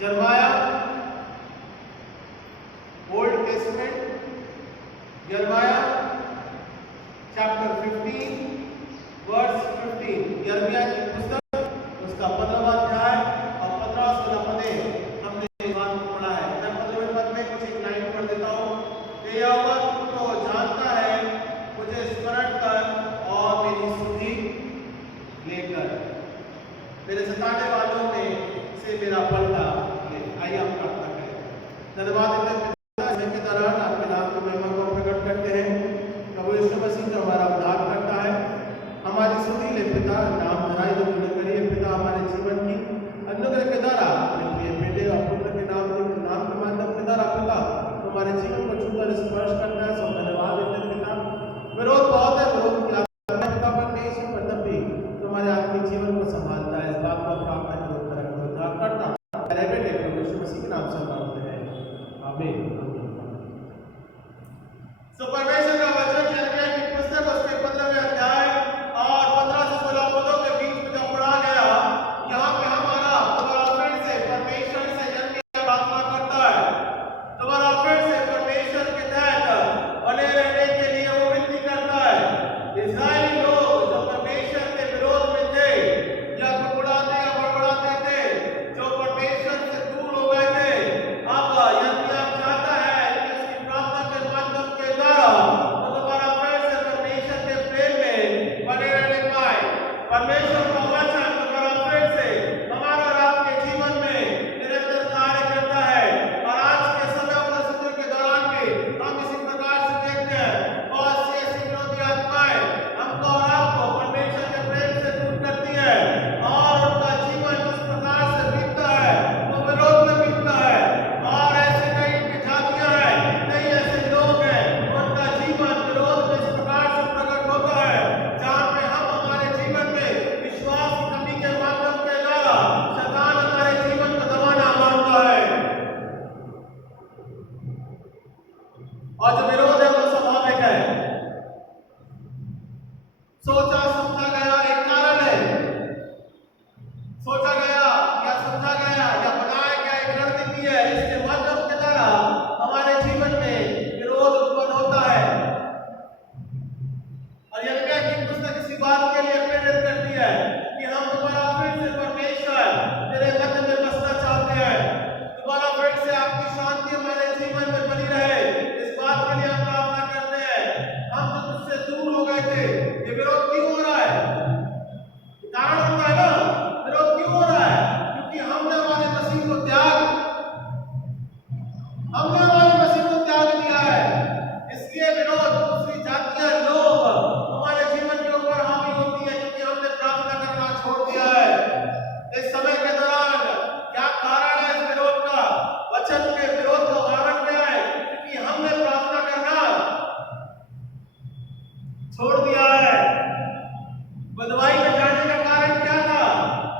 जरमाया old testament, यिर्मयाह chapter 15 verse 15, यिर्मयाह की पुस्तक उसका 15वां अध्याय और 15वां पद हमने बात पढ़ा है। मैं 15वें पद में कुछ एक लाइन पढ़ देता हूँ। यहोवा तू तो जानता है, मुझे स्मरण कर और मेरी सुधि लेकर, मेरे सताने वालों में से मेरा पलटा ले। आइए हम प्रार्थना करें। धन्यवाद के दौरान आपके नाम को महिमा को प्रकट करते हैं। प्रभु यीशु मसीह जो हमारा उद्धार करता है, हमारी सुधि ले पिता, नाम धराई जो करिए पिता, हमारे जीवन की अनुग्रह के द्वारा अपने प्रिय बेटे और पुत्र के नाम के माध्यम के द्वारा पिता हमारे जीवन को छूकर स्पर्श करता है। सो धन्यवाद देते पिता। विरोध बहुत है, विरोध की पिता पर नहीं सुन पर तब भी तुम्हारे आत्मिक जीवन को संभालता है। इस बात को प्रार्थना के उत्तर उद्धार करता बेटे प्रभु यीशु मसीह के नाम से मांगते हैं, आमीन। तो परमेश्वर का वचन यिर्मयाह की पुस्तक उसके 15वें अध्याय और 15 से 16 पदों के बीच में जब पढ़ा गया, यहाँ पे हमारा दोबारा फिर से परमेश्वर से यिर्मयाह प्रार्थना करता है। दोबारा फिर से परमेश्वर के तहत बने रहने के लिए वो विनती करता है। इस्राएली लोग जो परमेश्वर के विरोध में थे या कुड़कुड़ाते या बड़बड़ाते थे, जो परमेश्वर से दूर हो गए थे, अब यिर्मयाह चाहता है कि उसकी प्रार्थना के माध्यम के द्वारा तो दोबारा फिर से परमेश्वर के प्रेम में बने रहने पाए। परमेश्वर का वचन दोबारा फिर से हमारा और आपके जीवन में निरंतर कार्य करता है। और आज के समय परिस्थितियों के दौरान भी हम इसी प्रकार से देखते हैं, बहुत सी ऐसी विरोधी आत्माएं हमको और आपको परमेश्वर के प्रेम से दूर करती है और उनका जीवन जिस प्रकार से बीतता है वो विरोध में बीतता है। और ऐसे कई जातियां हैं, कई ऐसे लोग हैं, उनका जीवन विरोध में इस प्रकार से प्रकट होता है, जहाँ पे हम हमारे जीवन में विश्वास की कमी के माध्यम के द्वारा शैतान हमारे जीवन को दबाना मांगता है। और जो विरोध है वो स्वाभाविक है, सोचा समझा गया एक कारण है, सोचा गया या समझा गया या बनाया गया एक रणनीति है, इसके माध्यम के द्वारा हमारे जीवन में विरोध उत्पन्न होता है। और यिर्मयाह की पुस्तक इसी बात के लिए प्रेरित करती है कि हम दोबारा फिर से परमेश्वर तेरे मध्य में बसना चाहते हैं। दोबारा फिर से आपकी शांति हमारे जीवन में बनी रहे, इस बात के लिए हम प्रार्थना करते हैं। हम जो तुझसे दूर हो गए थे, ये विरोध क्यों हो रहा है? कारण होता है ना, विरोध क्यों हो रहा है? क्योंकि हमने हमारे मसीह को त्याग दिया है। इसलिए विरोध दूसरी जातियां लोग हमारे जीवन के ऊपर हावी होती है, क्योंकि हमने प्रार्थना करना छोड़ दिया है। इस समय के दौरान क्या कारण है इस विरोध का? वचन के विरोध का कारण क्या है? क्योंकि हमने प्रार्थना करना छोड़ दिया है। बदवाई में जाने का कारण क्या था?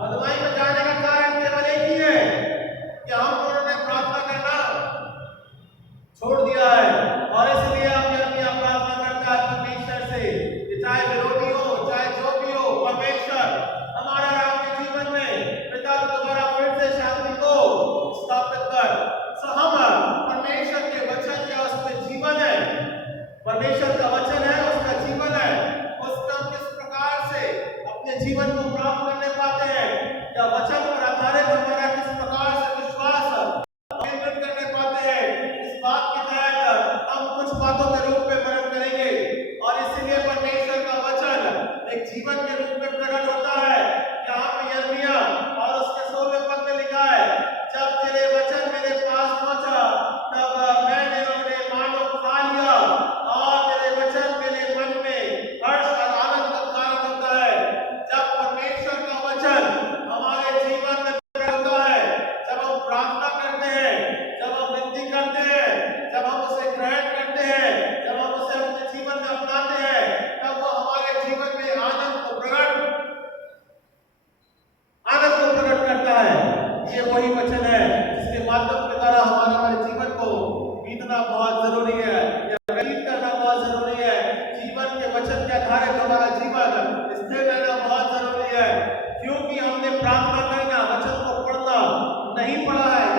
बदवाई में जाने का कारण केवल एक ही है कि हम लोगों ने प्रार्थना करना छोड़ दिया है। और इसलिए हम यिर्मयाह प्रार्थना करता है परमेश्वर से कि चाहे विरोधी हो, चाहे जो भी हो, परमेश्वर हमारा और आपके जीवन में पिता दोबारा फिर से शांति को स्थापित कर। सो हम परमेश्वर के वचन या उसमें जीवन है, परमेश्वर का वचन है, उसका जीवन है, उसका हम किस प्रकार से अपने जीवन को प्राप्त करने पाते हैं, या वचन पर आधारित हमारा किस प्रकार से विश्वास केंद्रित करने पाते हैं, इस बात के तहत हम कुछ बातों के रूप में वर्णन करेंगे। और इसीलिए परमेश्वर का वचन एक जीवन के रूप में प्रकट होता है। यहाँ पे यिर्मयाह और उसके 16वें पद में लिखा है, जब तेरे वचन मेरे पास पहुंचा तब मैंने उन्हें मानो खा लिया, और तेरे वचन मेरे मन में हर्ष और आनंद का कारण होता है। जब परमेश्वर का वचन हमारे जीवन में प्रकट होता है, जब हम प्रार्थना करते हैं, जब हम विनती करते हैं, जब हम उसे ग्रहण करते हैं, जब हम उसे अपने जीवन में अपनाते हैं, तब वो हमारे जीवन में आनंद को प्रकट करता है। ये वही वचन है जिसके माध्यम के द्वारा हमारे जीवन को बीतना बहुत जरूरी है, या व्यतीत करना बहुत जरूरी है। जीवन के वचन के आधारित हमारा जीवन स्थिर रहना बहुत जरूरी है, क्योंकि हमने प्रार्थना करना, वचन को पढ़ना नहीं पढ़ा है।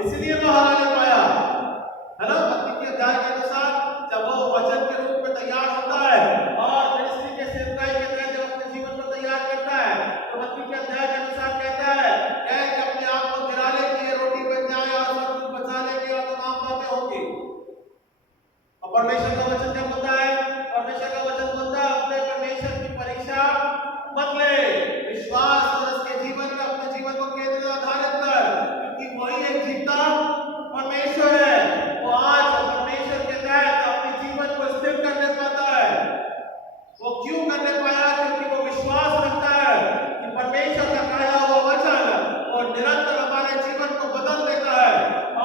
इसलिए वो हरा नहीं पाया, है ना। 32 अध्याय के अनुसार जब वो वचन के रूप में तैयार होता है और मिनिस्ट्री के सेवकाई के तहत जब अपने जीवन को तैयार करता है, तो 32 अध्याय के अनुसार कहता है कि अपने आप को गिराने की ये रोटी बन जाए और सब कुछ बचाने की और तमाम बातें होंगी। और परमेश्वर का वचन क्या बोलता है? परमेश्वर का वचन बोलता है अपने परमेश्वर की परीक्षा मत ले, विश्वास और उसके जीवन में अपने जीवन को केंद्र आधारित कर, क्योंकि वही एक जीता परमेश्वर है। वो आज परमेश्वर के तहत अपने जीवन को स्थिर करने पाता है। वो क्यों करने पाया? क्योंकि वो विश्वास रखता है कि परमेश्वर का कहा हुआ वचन और निरंतर हमारे जीवन को बदल देता है।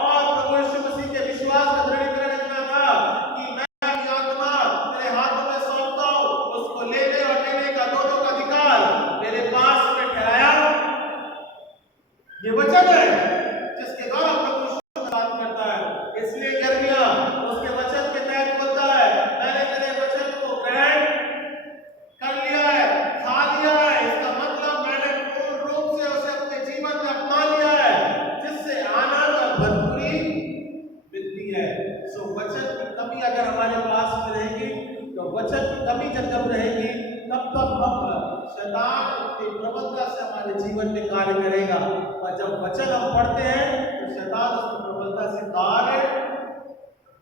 और प्रभु यीशु मसीह के विश्वास का दृढ़ीकरण इतना था कि मैं अपनी आत्मा तेरे हाथों में सौंपता हूं, उसको लेने और देने का दोनों का अधिकार मेरे पास में ठहराया। ये वचन है जिसके द्वारा प्रभु यीशु बात करता है। इसलिए यिर्मयाह उसके वचन के तहत बोलता है मैंने तेरे वचन को ग्रहण कर लिया है, खा लिया है। इसका मतलब मैंने पूर्ण रूप से उसे अपने जीवन में अपना लिया है, जिससे आनंद और भरपूरी मिलती है। सो वचन की कमी अगर हमारे पास में रहेगी, तो वचन की कमी जब रहेगी तब हम शैतान की प्रबलता से हमारे जीवन में कार्य करेगा। और जब वचन हम पढ़ते हैं तो शैतान उसकी प्रबलता से कार्य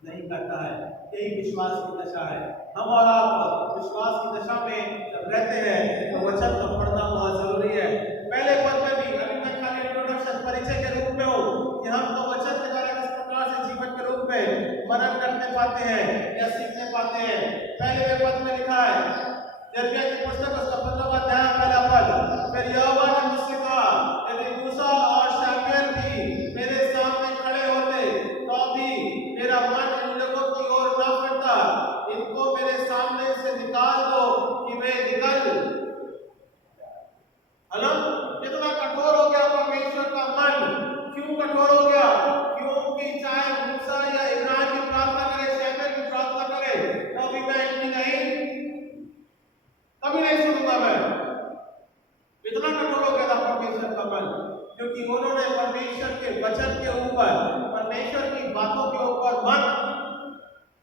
नहीं करता है। यही विश्वास की दशा है। हम और आप विश्वास की दशा में जब रहते हैं तो वचन को पढ़ना बहुत जरूरी है। पहले पद में भी अभी मैं खाली इंट्रोडक्शन परिचय के रूप में हूँ कि हम तो वचन के द्वारा किस प्रकार से जीवन के रूप में मनन करने पाते हैं या सीखने पाते हैं। पहले पद में लिखा है यिर्मयाह की पुस्तक उसका 15वां अध्याय पहला पद, फिर यहोवा ने मुझसे कहा यदि मूसा और शमूएल भी मेरे सामने खड़े होते तो भी मेरा मन इन लोगों की ओर न फिरता। इनको मेरे सामने से निकाल दो कि वे निकल। हेलो, कितना कठोर हो गया परमेश्वर का मन। क्यों कठोर हो गया? क्योंकि चाहे मूसा या इब्राहिम की प्रार्थना करे, शमूएल की प्रार्थना करे, तो भी मैं इनकी कभी नहीं सुनूंगा। मैं इतना कठोर हो गया था परमेश्वर का मन, क्योंकि उन्होंने परमेश्वर के वचन के ऊपर, परमेश्वर की बातों के ऊपर मन,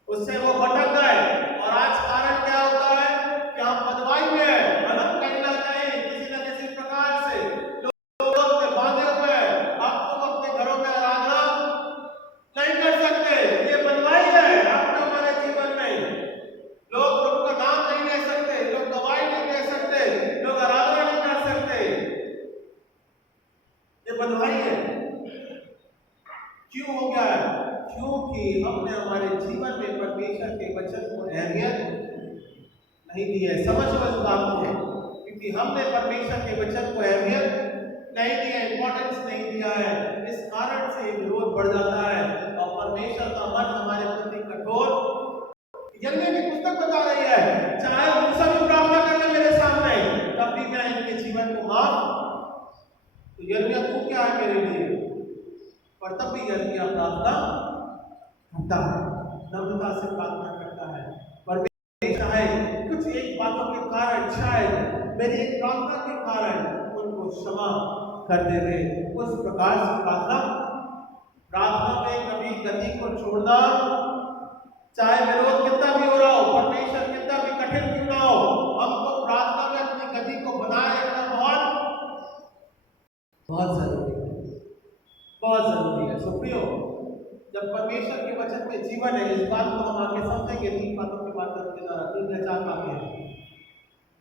उससे वो भटक गए। और आज कारण क्या होता है कि हम बदवाई में हैं, कहीं ना कहीं किसी न किसी प्रकार से लोग में बांधे हुए हैं। अब तुम अपने घरों में आराधना नहीं कर सकते, ये बदवाई है आपके हमारे जीवन में। लोग प्रभु का नाम नहीं ले सकते, लोग गवाही नहीं दे सकते, लोग आराधना नहीं कर सकते। ये बदवाई है। क्यों हो गया है? क्योंकि हमने हमारे जीवन में परमेश्वर के वचन को अहमियत नहीं दी है। समझ इस बात को, क्योंकि हमने परमेश्वर के वचन को अहमियत नहीं दी है, इंपॉर्टेंस नहीं दिया है। इस कारण से विरोध बढ़ जाता है और परमेश्वर का मन हमारे प्रति कठोर। यिर्मयाह की पुस्तक बता रही है चाहे मूसा भी प्रार्थना करने मेरे सामने, तब भी मैं इनके जीवन को माफ। तो यिर्मयाह तू क्या है मेरे लिए? और तब भी यिर्मयाह प्रार्थना करता है, नम्रता से प्रार्थना करता है। परमेश्वर चाहे कुछ एक बातों के कारण, शायद मेरी एक प्रार्थना के कारण उनको क्षमा कर देवे। उस प्रकार से प्रार्थना में कभी गति को छोड़ना, चाहे विरोध कितना भी हो रहा हो, परमेश्वर कितना भी कठिन क्यों ना हो, हमको प्रार्थना में अपनी गति को बनाए रखना बहुत जरूरी है, बहुत जरूरी है। सुप्रियो, जब परमेश्वर के वचन में जीवन है, इस बात को हम आगे समझेंगे। 3 बातों की बात करके 3 या 4 बातें हैं।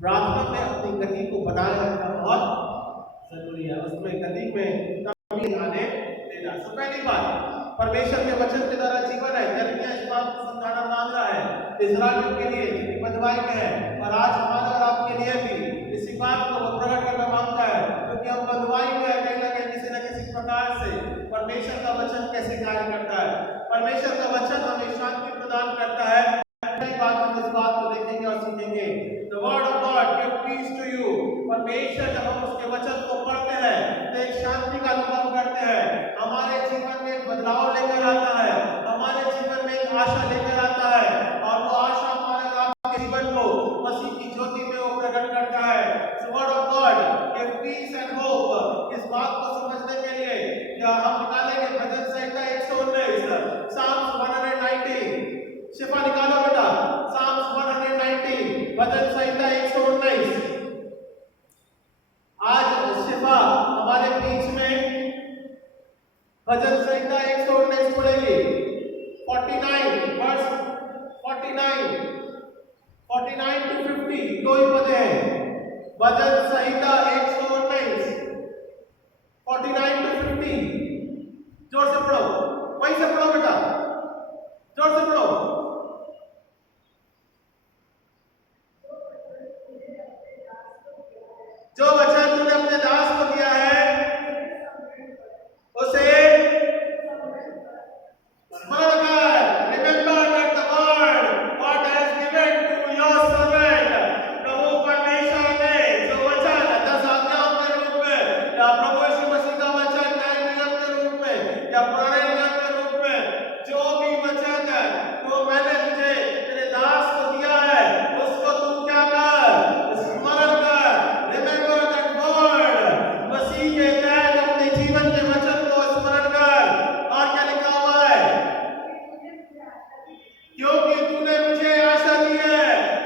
प्रार्थना में अपनी गति को बनाए रखना बहुत जरूरी है, उसमें गति में कमी आने देना। तो पहली बात, परमेश्वर के वचन के द्वारा जीवन है। यिर्मयाह इस बात को समझाना मांग रहा है इस्राएलियों के लिए जो बदवाई में है, और आज हमारे और आपके लिए भी इसी बात को प्रकट करना मांगता है, क्योंकि हम बदवाई में है। कहीं ना कहीं किसी न किसी प्रकार से परमेश्वर का वचन कैसे कार्य करता है? परमेश्वर का वचन हमें शांति प्रदान करता है। पहली बात हम इस बात को देखेंगे और सीखेंगे। The word of God give peace to you। परमेश्वर जब हम उसके वचन को पढ़ते हैं तो एक शांति का अनुभव करते हैं, हमारे जीवन में एक बदलाव लेकर आता है, हमारे जीवन में एक आशा लेकर आता है, और वो आशा हमारे आपके जीवन को मसीह की ज्योति में वो प्रकट करता है। The word of God give peace and hope। इस बात को समझने के लिए या हम निकालेंगे भजन से भजन संहिता 119 पढ़ेंगे 49 वर्स 49 टू 50 दो ही पद हैं। भजन संहिता 119 49 टू 50 जोर से पढ़ो, वहीं से पढ़ो बेटा, जोर से पढ़ो। जो वचन तूने अपने दास को दिया है उसे स्मरण कर। Remember that the word God has given to your servant। प्रभु परमेश्वर ने जो वचन 10 आज्ञाओं के रूप में या प्रभु यीशु मसीह का वचन नए नियम के रूप में या पुराने नियम के रूप में जो भी वचन जो मैंने तुझे तेरे दास को दिया है उसको तू क्या कर, स्मरण कर। Remember that word। मसीह के तहत अपने जीवन के वचन को स्मरण कर। और क्या लिखा हुआ है? क्योंकि तूने मुझे आशा दी है।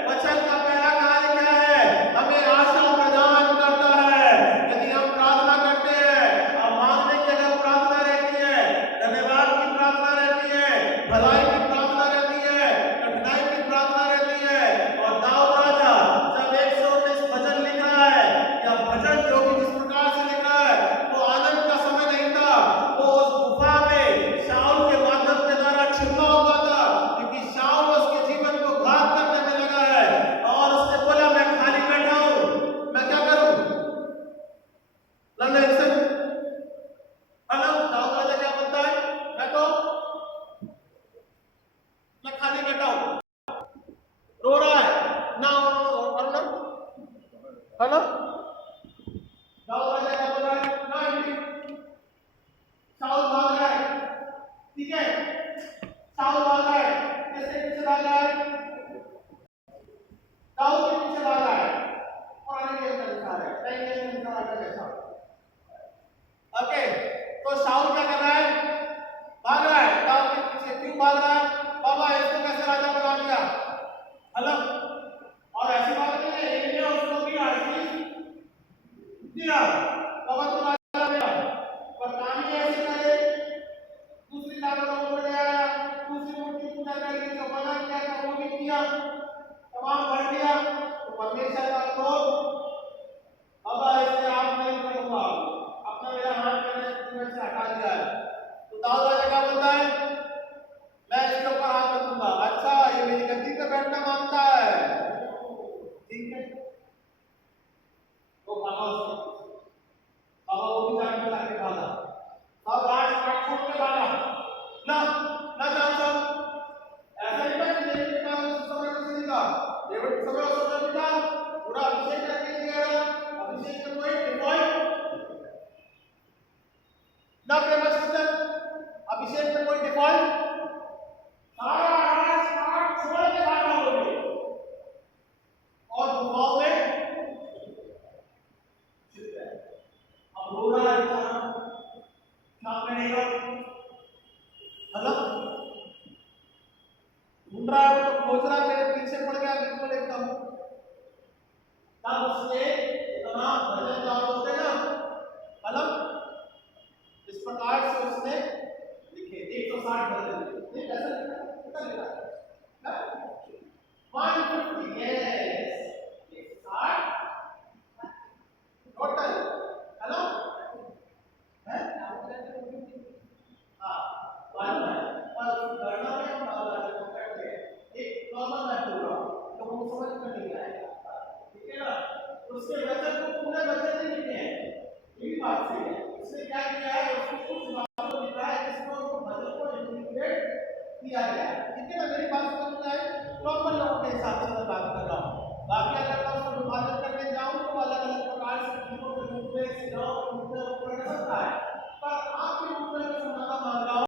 वचन का पहला कार्य क्या है? हमें आशा प्रदान करता है। यदि हम प्रार्थना करते हैं और मांगने की अगर प्रार्थना रहती है, धन्यवाद की प्रार्थना रहती है, भलाई की प्रार्थना रहती है, कठिनाई की प्रार्थना रहती है। और दाऊद राजा जब 119 भजन लिख रहा है या भजन जो भी जिस प्रकार से लिख रहा है वो आनंद का समय नहीं था, वो उस गुफा में शाऊल के माध्यम के द्वारा छिपा हुआ था, क्योंकि शाऊल उसके जीवन को घात करने में लगा है। और उसने बोला मैं खाली बैठा हूं, मैं क्या करूं? लल्ले से हेलो, दाऊद राजा क्या बोलता है? मैं खाली बैठा हूं, रो रहा है ना। और ना हेलो, दाऊद राजा क्या बोल रहा है? ना शाऊल भाग रहा है, ठीक है, शाऊल भाग रहा है। किसके पीछे भाग रहा है? दाऊद के पीछे भाग रहा है। पुराने नियम का अनुसार है, नए नियम के अनुसार है कैसा? ओके, तो शाऊल क्या कर रहा है? भाग रहा है दाऊद के पीछे। क्यों भाग रहा है? बाबा इसको कैसे राजा बना दिया? हेलो, और ऐसी बात नहीं है, एक ने उसको भी आशीष दिया, बाबा तुम राजा बना, पर काम ही ऐसे करे। दूसरी ताकतों को ले आया, दूसरी मूर्ति पूजा करके जो मना किया था वो भी किया, तमाम भर दिया। तो परमेश्वर का क्रोध, बाबा इससे आप नहीं करूंगा, अपना मेरा हाथ मैंने तुम्हें से हटा दिया है। तो दाऊद राजा क्या बोलता है? मैं इसके ऊपर हाथ रखूंगा। अच्छा, ये मेरी गद्दी पे बैठना मांगता है, ठीक है। तो बाबा वो भी जान बता के भागा, अब राजपाट छोड़ के भागा ना ना जाओ सब। ऐसा नहीं था कि डेविड के पास उस समय कुछ नहीं था। डेविड के समय उस समय भी था, पूरा अभिषेक करके दिया गया। अभिषेक में कोई डिफॉल्ट ना, प्रेमा सिस्टर, अभिषेक में कोई डिफॉल्ट, सारा राजपाट छोड़ के भागा बोले। और गुफाओं में अब रो रहा है बेचारा, क्या करेगा? हेलो, ढूंढ रहा है, तो खोज रहा है, मेरे पीछे पड़ गया बिल्कुल एकदम। तब उसने इतना भजन जो आप बोलते हैं ना, हेलो, इस प्रकार से उसने लिखे 160 भजन। नहीं ऐसा कितना लिखा है? 150, यस, 160 टोटल। हेलो, है हाँ, मालूम है। और गणना में हम करते हैं, एक नॉर्मल मैं बोल रहा हूँ तो वो समझ में नहीं आएगा, ठीक है ना। उसके वचन को पूरे वचन नहीं लिखे हैं, ये भी बात सही है। उसने क्या किया है? उसको कुछ बातों को लिखा है जिसमें उसको भजन को इंटीग्रेट किया गया है, ठीक है ना। मेरी बात समझ में आए? नॉर्मल लोगों के हिसाब से मैं बात कर रहा हूँ। बाकी अगर मैं उसको विभाजन करने जाऊँ तो अलग अलग प्रकार से चीजों के रूप में सिद्धांतों के रूप में ऊपर कर सकता है, पर आपके रूप में मैं समझाना मान रहा हूँ,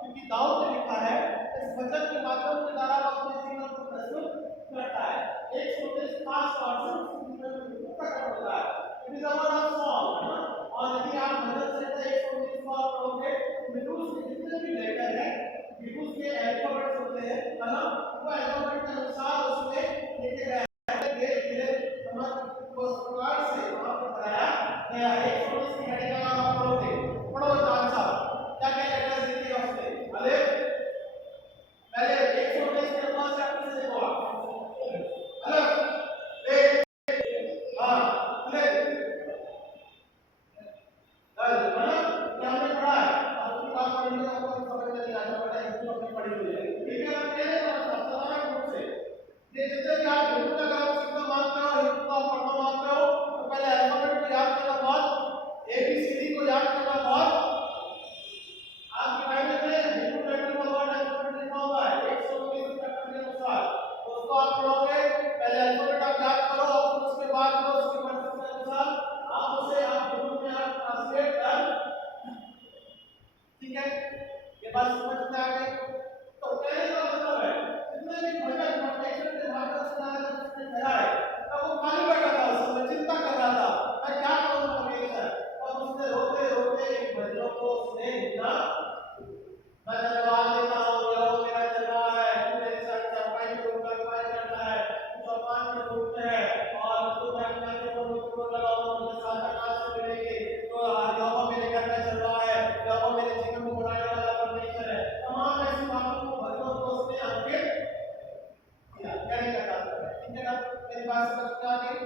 क्योंकि दाऊद ने लिखा है इस वचन के माध्यम के द्वारा वो अपने जीवन को प्रस्तुत करता है। एक छोटे से खास तौर से उसके जीवन में प्रकट होता है। It is a word of song. और यदि आप भजन से 119 को आप पढ़ोगे तो हिब्रूज के जितने भी लेटर हैं, हिब्रूज के अल्फाबेट्स होते हैं, है ना, वो अल्फाबेट के अनुसार उसमें लिखे गए हैं। धीरे धीरे समझ को प्रकार से वहां पर बताया गया है। 119 की हेडिंग अगर आप पढ़ोगे, पढ़ो जान साहब क्या जाना पड़ा है, तो अपनी पढ़ी हुई है। ठीक है, आप कह रहे हो साधारण रूप से ये जितने भी आप हिंदू का अगर आप सीखना मानते हो, हिंदू का पढ़ना मानते हो, तो पहले अल्फाबेट को याद करना बहुत, एबीसीडी को याद करना बहुत। आपके बाइबल में हिंदू पैटर्न का वर्ड अल्फाबेट लिखा हुआ है 129 पैटर्न के अनुसार, तो उसको आप पढ़ोगे, पहले अल्फाबेट आप याद करो और फिर उसके बाद में उसके पैटर्न के अनुसार आप उसे आप हिंदू में आप ट्रांसलेट कर। ठीक है, ये बात समझ में आ गई। तो कहने का मतलब है जितने भी भजन परमेश्वर के भागवत सुनाया जब उसने कहा है, तब वो खाली बैठा था, उसमें चिंता कर रहा था मैं क्या करूं परमेश्वर, और उसने रोते रोते एक भजनों को उसने लिखा। मैं धन्यवाद देता हूँ यहोवा मेरा चल रहा है, तू मेरे साथ चौपाई के ऊपर उपाय करता है, तू चौपान के रूप में है और तू मैं अपने को लगाऊंगा, मुझे साधना से मिलेगी, तो यहोवा मेरे घर में चल रहा है, यहोवा मेरे जीवन को बढ़ाने वाला परमेश्वर है। तमाम ऐसी बातों को भजनों को उसने अंकित किया, कहने का तात्पर्य है। ठीक है ना, मेरी बात समझ में आ गई?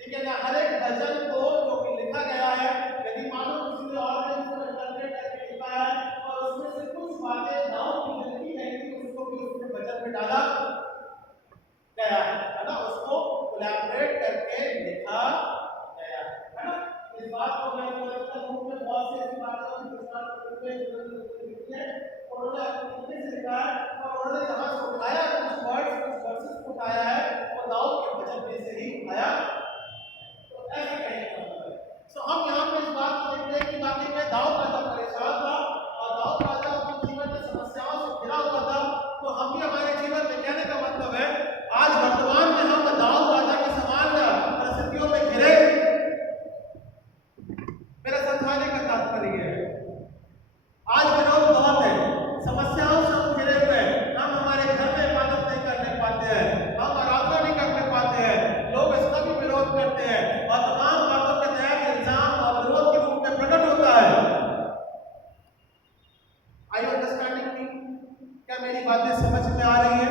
ठीक है ना, हर एक भजन को जो कि लिखा गया है, यदि मानो किसी ने और ने उसको इंटरप्रेट करके लिखा है और उसमें से कुछ बातें नाव की गलती नहीं थी, उसको भी उसने भजन में डाला गया है ना, उसको कोलैबोरेट करके लिखा गया है ना। इस बात को मैं समझता हूं कि बहुत सी ऐसी बातें हैं जिसका लिखी है और उन्होंने अपने तरीके से लिखा है, और उन्होंने जहां से उठाया कुछ वर्ड्स कुछ वर्सेस को उठाया है वो दाऊद के भजन में से ही उठाया, तो ऐसा कहने का मतलब है। सो हम यहाँ पे इस बात को देखते हैं कि वाकई में दाऊद राजा परेशान था और दाऊद राजा अपने जीवन में समस्याओं से घिरा हुआ था। तो हम भी हमारे जीवन में, कहने का मतलब है आज वर्तमान में हम दाऊद राजा के समान परिस्थितियों में घिरे, मेरा समझाने का तात्पर्य है आज विरोध बहुत है, समस्याओं से हम घिरे हुए हैं, हम हमारे घर में इबादत नहीं करने पाते हैं, हम आराधना नहीं करने पाते हैं, लोग इसका भी विरोध करते हैं और तमाम बातों के तहत इल्जाम और विरोध के रूप में प्रकट होता है। Are you understanding me? क्या मेरी बातें समझ में आ रही है?